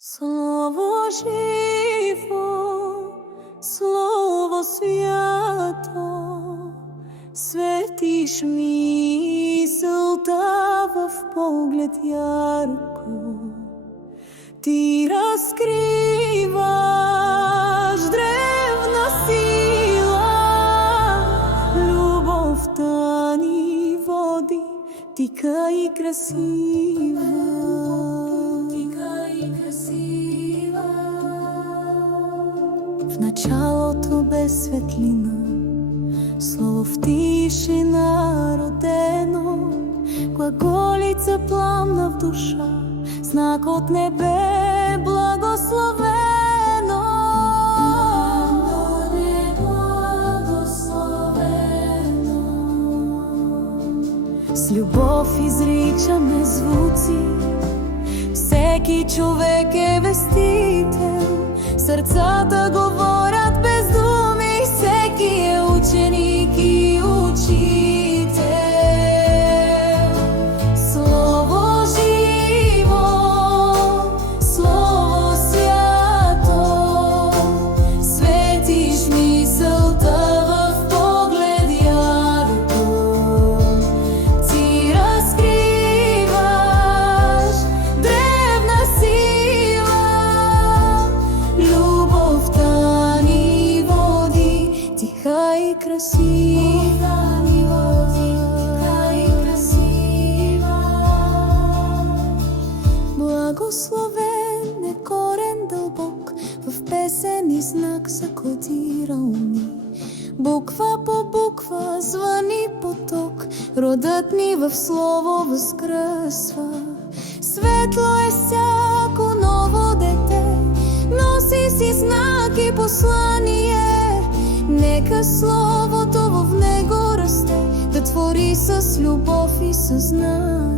Слово живо, Слово свято, светиш мисълта в поглед ярко. Ти разкриваш древна сила, любовта ни води, тика и красива. В началото бе светлина, слово в тишина родено, глаголица пламна в душа, знак от небе благословено. С любов изричаме звуци, всеки човек е вестител, сърцата говорят без думи, всеки е ученик и учител. Слово живо, Слово свято, светиш мисълта в поглед ярко. Ти разкриваш древна сила, любовта ни води, тиха и красива. Благословен е корен дълбок, в песен и знак закодирал ни. Буква по буква звъни поток, родът ни в слово възкръсва. Светло е всяко ново дете, носи си знак и послание. Нека словото в него расте, да твори с любов и съзнание.